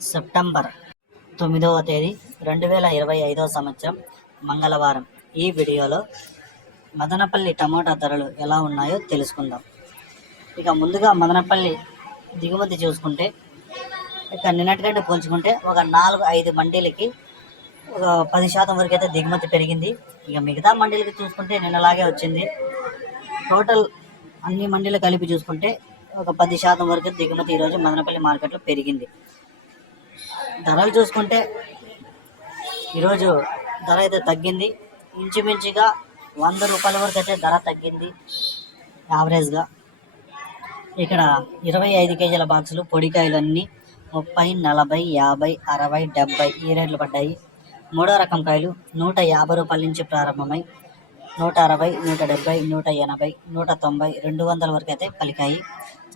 September తొమ్మిదవ తేదీ రెండు వేల ఇరవై ఐదవ సంవత్సరం మంగళవారం. ఈ వీడియోలో మదనపల్లి టమోటా ధరలు ఎలా ఉన్నాయో తెలుసుకుందాం. ఇక ముందుగా మదనపల్లి దిగుమతి చూసుకుంటే ఇక నిన్నటికంటే పోల్చుకుంటే ఒక నాలుగు ఐదు మండీలకి ఒక పది శాతం వరకు అయితే దిగుమతి పెరిగింది. ఇక మిగతా మండీలకి చూసుకుంటే నిన్నలాగే వచ్చింది. టోటల్ అన్ని మండీలు కలిపి చూసుకుంటే ఒక పది శాతం వరకు దిగుమతి ఈరోజు మదనపల్లి మార్కెట్లో పెరిగింది. ధరలు చూసుకుంటే ఈరోజు ధర అయితే తగ్గింది. ఇంచుమించుగా వంద రూపాయల వరకు అయితే ధర తగ్గింది యావరేజ్గా. ఇక్కడ ఇరవై ఐదు కేజీల బాక్సులు పొడికాయలు అన్నీ ముప్పై నలభై యాభై అరవై డెబ్బై ఈ రేట్లు పడ్డాయి. మూడో రకం కాయలు నూట యాభై రూపాయల నుంచి ప్రారంభమై నూట అరవై నూట డెబ్బై నూట ఎనభై నూట తొంభై రెండు వందల వరకు అయితే పలికాయి.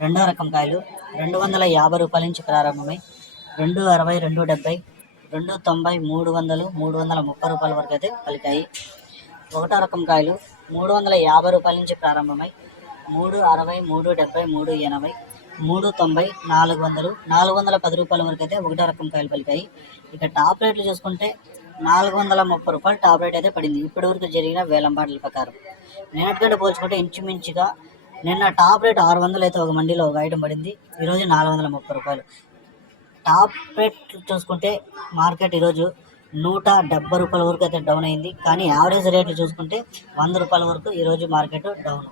రెండో రకం కాయలు రెండు వందల యాభై రూపాయల నుంచి ప్రారంభమై రెండు అరవై రెండు డెబ్బై రెండు తొంభై మూడు వందలు మూడు వందల ముప్పై రూపాయల వరకు అయితే పలికాయి. ఒకటో రకం కాయలు మూడు వందల యాభై రూపాయల నుంచి ప్రారంభమై మూడు అరవై మూడు డెబ్బై మూడు ఎనభై మూడు తొంభై నాలుగు వందలు నాలుగు వందల పది రూపాయల వరకు అయితే ఒకటో రకం కాయలు పలికాయి. ఇక టాప్ రేట్లు చూసుకుంటే నాలుగు వందల ముప్పై రూపాయలు టాప్ రేట్ అయితే పడింది. ఇప్పటి వరకు జరిగిన వేలంపాట్ల ప్రకారం. నిన్నటికంటే పోల్చుకుంటే ఇంచుమించుగా నిన్న టాప్ రేట్ ఆరు వందలు అయితే ఒక మండీలో ఒక ఐటమ్ పడింది. ఈరోజు నాలుగు వందల ముప్పై రూపాయలు. టాప్ రేట్ చూసుకుంటే మార్కెట్ ఈరోజు నూట డెబ్బై రూపాయల వరకు అయితే డౌన్ అయింది. కానీ యావరేజ్ రేట్లు చూసుకుంటే వంద రూపాయల వరకు ఈరోజు మార్కెట్ డౌన్.